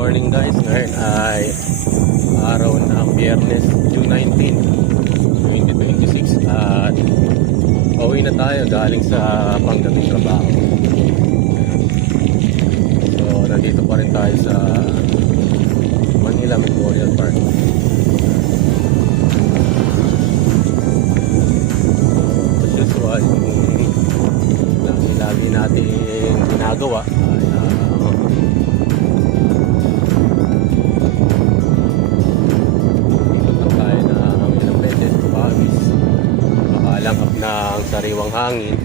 morning guys. Ngayon ay araw ng Biyernes, June 19, 2026 at pauwi na tayo galing sa panggating trabaho. So nandito pa rin tayo sa Manila Memorial Park. As usual, yung lagi natin ginagawa ay langhap ng sariwang hangin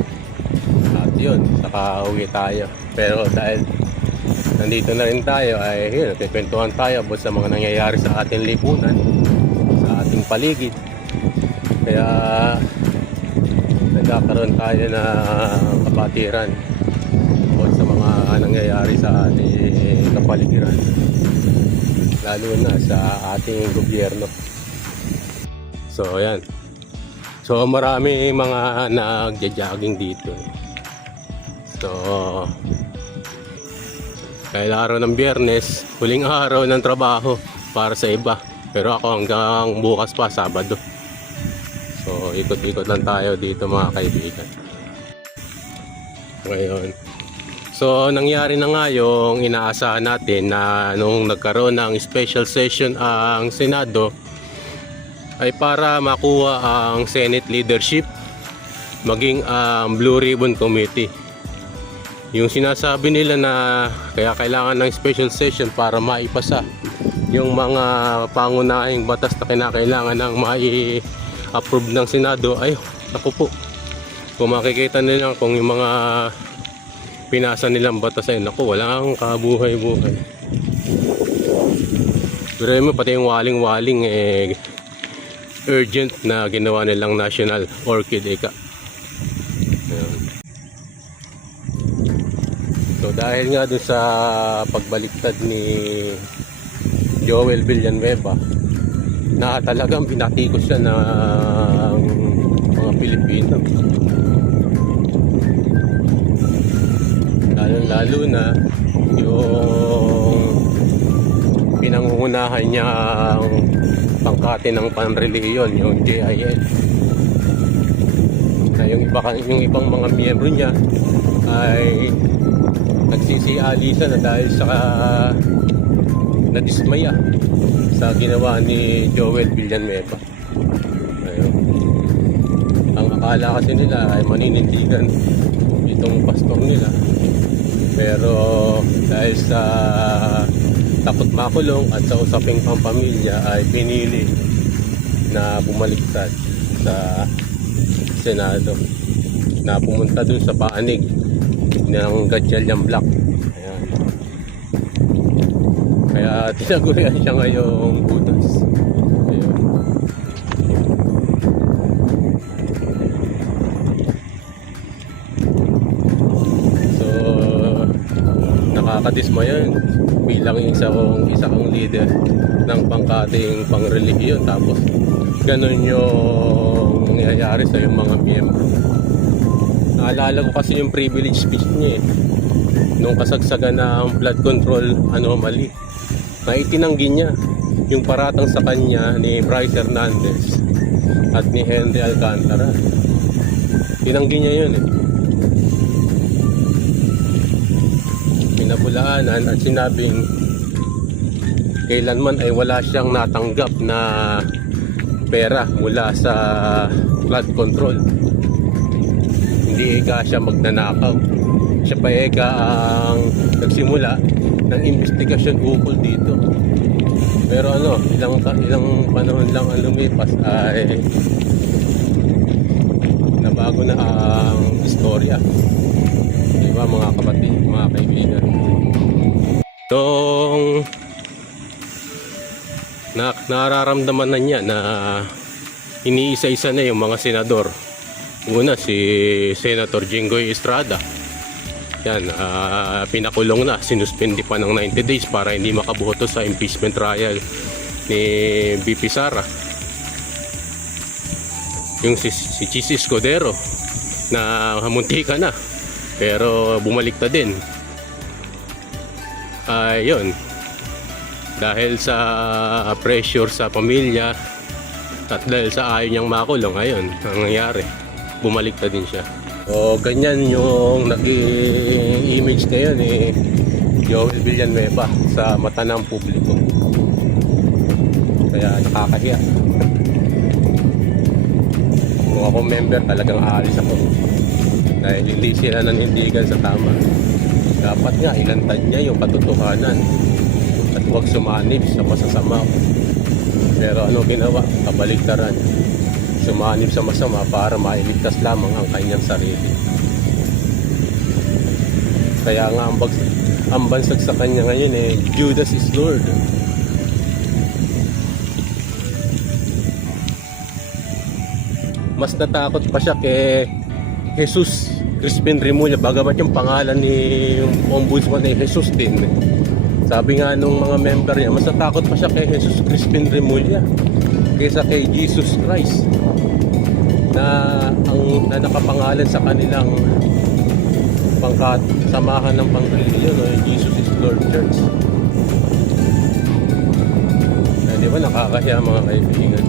at yun, saka uwi tayo. Pero dahil nandito na rin tayo ay yun, nagkikwentuhan tayo about sa mga nangyayari sa ating lipunan, sa ating paligid. Kaya nagkakaroon tayo na kapatiran about sa mga nangyayari sa ating kapaligiran, lalo na sa ating gobyerno. So ayan. So marami mga nagja-jogging dito. So dahil araw ng Biyernes, huling araw ng trabaho para sa iba. Pero ako hanggang bukas pa, Sabado. So ikot-ikot lang tayo dito mga kaibigan. Ngayon. So nangyari na nga yung inaasahan natin na nung nagkaroon ng special session ang Senado ay para makuha ang Senate leadership maging ang Blue Ribbon Committee. Yung sinasabi nila na kaya kailangan ng special session para maipasa yung mga pangunahing batas na kinakailangan ng mai-approve ng Senado, ay naku po, kung makikita nila kung yung mga pinasa nilang batas ay naku, walang kabuhay-buhay. Pero mo pati yung waling-waling urgent na ginawa nilang National Orchid Eka. Ayan. So dahil nga dun sa pagbaliktad ni Joel Villanueva na talagang pinatikos siya ng mga Pilipino, lalo na yung pinangungunahan niya pangkate ng panrelihiyon, yung JIL, na yung ibang mga miyembro niya ay nagsisialisa na dahil sa nadismaya sa ginawa ni Joel Villanueva. Ayun. Ang akala kasi nila ay maninindigan itong pastor nila, pero dahil sa takot makulong at sa usaping pampamilya ay pinili na bumaliktad sa Senado, na pumunta dun sa paanig ng Gatchalian Block. Ayan. Kaya tinagurian siya ngayong butas. Ayan. So nakakadismaya bilang isa kong leader ng pangkating pangrelihiyon, tapos ganun yung nangyayari sa yung mga miyembro. Naalala ko kasi yung privilege speech niya nung kasagsagan ng blood control anomaly, na itinanggi niya yung paratang sa kanya ni Bryce Hernandez at ni Henry Alcantara. Tinanggi niya yun pinabulaanan at sinabing kailanman ay wala siyang natanggap na pera mula sa flood control. Hindi siya magnanakaw. Siya pa ang nagsimula ng investigasyon ukol dito. Pero ilang panahon lang ang lumipas ay nabago na ang istorya. Diba mga kapatid, mga kaibigan? Itong nararamdaman na niya na iniisa-isa na yung mga senador. Una si Senator Jinggoy Estrada. Yan, pinakulong na, sinuspindi pa ng 90 days para hindi makaboto sa impeachment trial ni BP Sara. Yung si Chis Escudero na muntika na pero bumaliktad din. Ayun, dahil sa pressure sa pamilya at dahil sa ayaw niyang makulong, ayun ang nangyari, bumalik na din siya. So ganyan yung naging image ngayon ni Joel Villanueva sa mata ng publiko, kaya nakakahiya. Kung ako member, talagang aalis ako dahil hindi sila nanindigan sa tama. Dapat nga ilantad niya yung katotohanan at huwag sumanib sa masasama. Pero ano ginawa? Kabaligtaran. Sumanib sa masama para mailigtas lamang ang kanyang sarili. Kaya nga ang bansag sa kanya ngayon Judas is Lord. Mas natakot pa siya kay Jesus Crispin Remulla, bagamat yung pangalan ni Ombudsman ay Jesus din. Sabi nga nung mga member niya, mas natakot pa siya kay Jesus Crispin Remulla kaysa kay Jesus Christ na nakapangalan sa kanilang samahan ng pangreliyon, Jesus is Lord Church. Di ba nakakahiya mga kaibigan?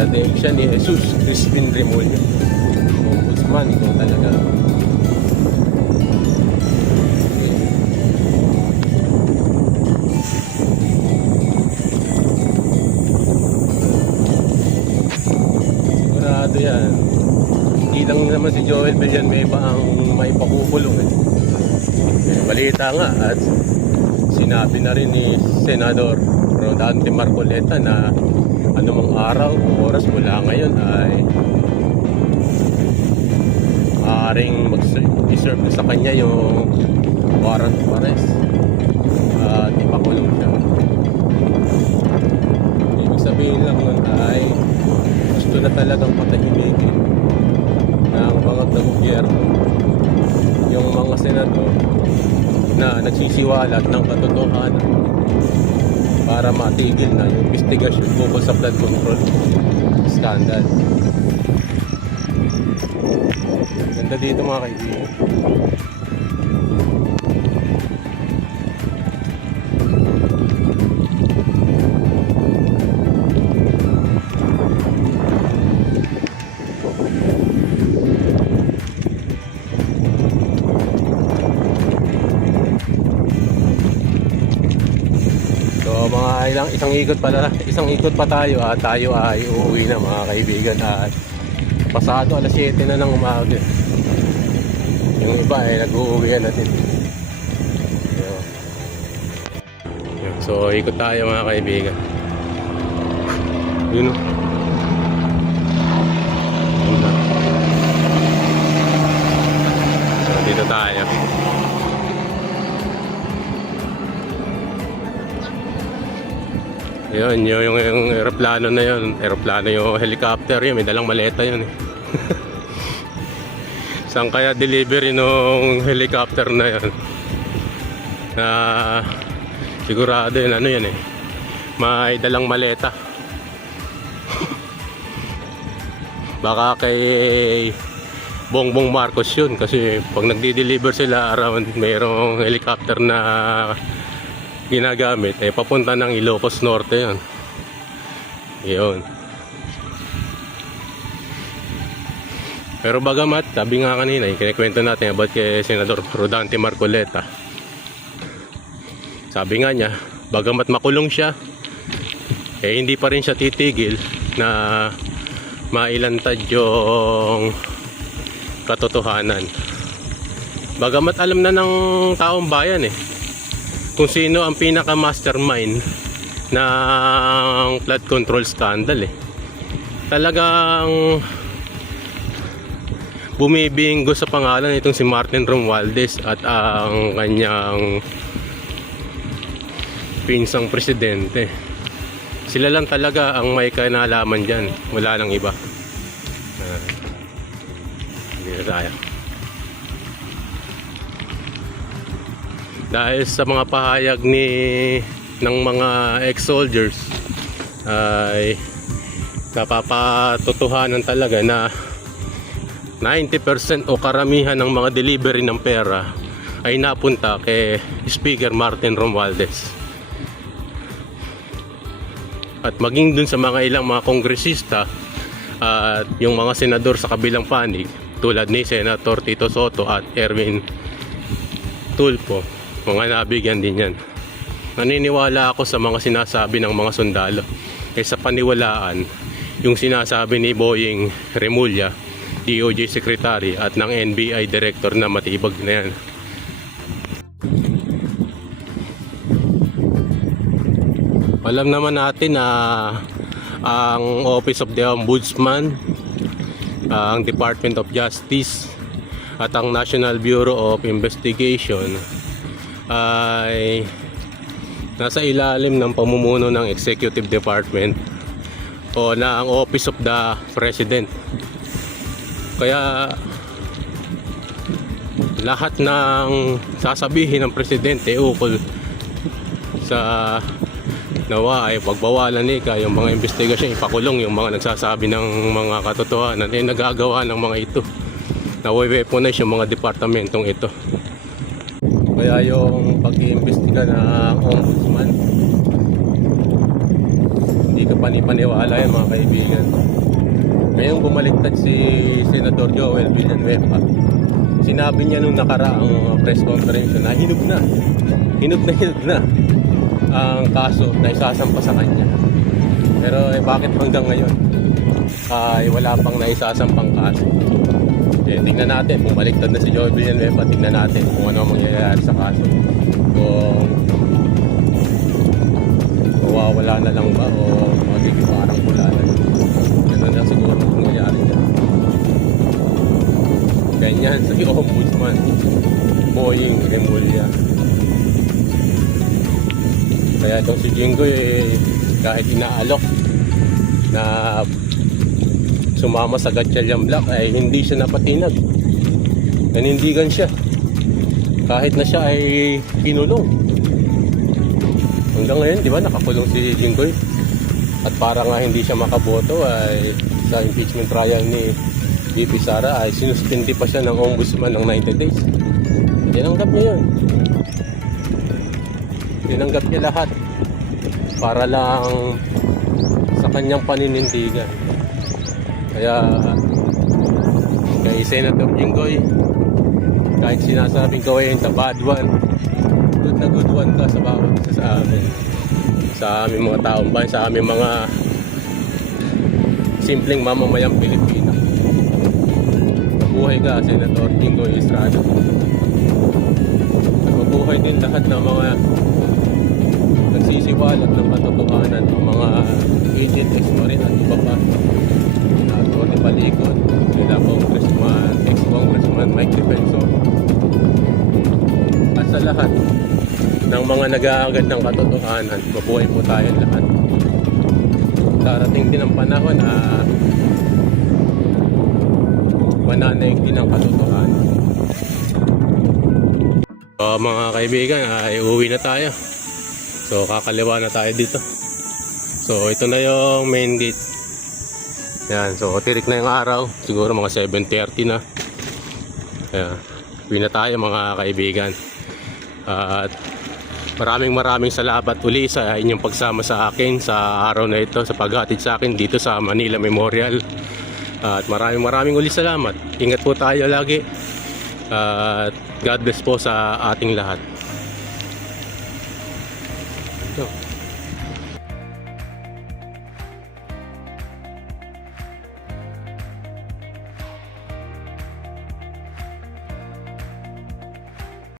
Dating siya ni Jesus Crispin Remulla, Ombudsman, ikaw talaga. Sigurado yan. Hindi lang naman si Joel Villanueva ang may pakukulong balita nga at sinabi na rin ni Senador Rodante Marcoleta na anumang araw o oras mula ngayon ay maaaring mag-serve sa kanya yung warrant of arrest at ipakulong siya. Ibig sabihin lang nun ay gusto na talagang patahimikin ng mga gobyerno yung mga senador na nagsisiwalat ng katotohanan para matigil na yung investigasyon tungkol sa flood control scandal. Ganda dito mga kaibigan. Isang ikot pa tayo at tayo ay uuwi na mga kaibigan at pasado alas 7 na ng umaga. Yung iba ay nag-uuwi na din. So ikot tayo mga kaibigan. Yun o. So dito tayo. Yun, yung aeroplano na yun. Aeroplano yung helicopter yun. May dalang maleta yun Saan kaya delivery nung helicopter na yun? Sigurado yun, ano yan may dalang maleta. Baka kay Bongbong Marcos yun. Kasi pag nagdi-deliver sila around, mayroong helicopter na ginagamit papunta ng Ilocos Norte yun. Pero bagamat sabi nga kanina kinikwento natin about kay Senador Rodante Marcoleta, sabi nga niya bagamat makulong siya hindi pa rin siya titigil na mailantad yung katotohanan. Bagamat alam na ng taong bayan kung sino ang pinaka mastermind ng flood control scandal Talagang bumibinggo sa pangalan itong si Martin Romualdez at ang kanyang pinsang presidente. Sila lang talaga ang may kinalaman dyan, wala nang iba. Dito tayo. Dahil sa mga pahayag ng mga ex-soldiers ay napapatotohanan talaga na 90% o karamihan ng mga delivery ng pera ay napunta kay Speaker Martin Romualdez. at maging dun sa mga ilang mga kongresista at yung mga senador sa kabilang panig tulad ni Senator Tito Soto at Erwin Tulfo, mga nabigyan din yan. Naniniwala ako sa mga sinasabi ng mga sundalo kaysa paniwalaan yung sinasabi ni Boying Remulla, DOJ Secretary at ng NBI Director na matibag na yan. Alam naman natin na ang Office of the Ombudsman, ang Department of Justice at ang National Bureau of Investigation ay nasa ilalim ng pamumuno ng Executive Department o na ang Office of the President. Kaya lahat ng sasabihin ng Presidente ukol sa nawa ay pagbawalan yung mga investigasyon, ipakulong yung mga nagsasabi ng mga katotohanan, nagagawa ng mga ito. Nawe-weaponize yung mga departamentong ito. Kaya yung pag-iimbestiga ng ombudsman, hindi ka panipaniwala yan mga kaibigan. Ngayong bumaliktad si Senator Joel Villanueva, sinabi niya nung nakaraang press conference na hinug na ang kaso na isasampa sa kanya. Pero bakit hanggang ngayon ay wala pang naisasampang kaso? Tingnan natin, bumaliktad na si Joel Villanueva, tingnan natin kung ano mangyayari sa kaso. Kung mawawala na lang ba o magiging parang bulanan. Ganun na siguro mangyayari na. Ganyan sa Ombudsman Boying Remulla. Kaya itong si Jinggoy kahit inaalok na sumama sa Gatchalian Black ay hindi siya napatinag. Nanindigan siya kahit na siya ay kinulong. Hanggang ngayon, di ba, nakakulong si Jinggoy. At para nga hindi siya makaboto ay sa impeachment trial ni VP Sara ay sinuspindi pa siya ng ombudsman ng 90 days. Tinanggap niya yun. Tinanggap niya lahat para lang sa kanyang paninindigan. Kaya kay Senator Jinggoy, kahit sinasabing gawin sa bad one, good na good one ka sa bawat isa sa amin, sa aming mga taong bayan, sa aming mga simpleng mamamayang Pilipino. Mabuhay ka, Senator Jinggoy Estrada. At mabuhay din lahat ng mga nagsisiwalat ng katotohanan, ng mga agent ex-marine at iba pa na Tony Balikod, nila Congressman, ex-Congressman Mike Defensor, at sa lahat ng mga nag-aagad ng katotohanan. Mabuhay po tayo lahat. Darating din ang panahon na mananaig din ang katotohanan. So, mga kaibigan, ay uwi na tayo. So kakaliwa na tayo dito. So ito na yung main gate. Yan, so tirik na yung araw. Siguro mga 7:30 na. Yan, uwi na tayo mga kaibigan. At maraming salamat uli sa inyong pagsama sa akin sa araw na ito, sa paghatid sa akin dito sa Manila Memorial. At maraming uli salamat. Ingat po tayo lagi. At God bless po sa ating lahat. So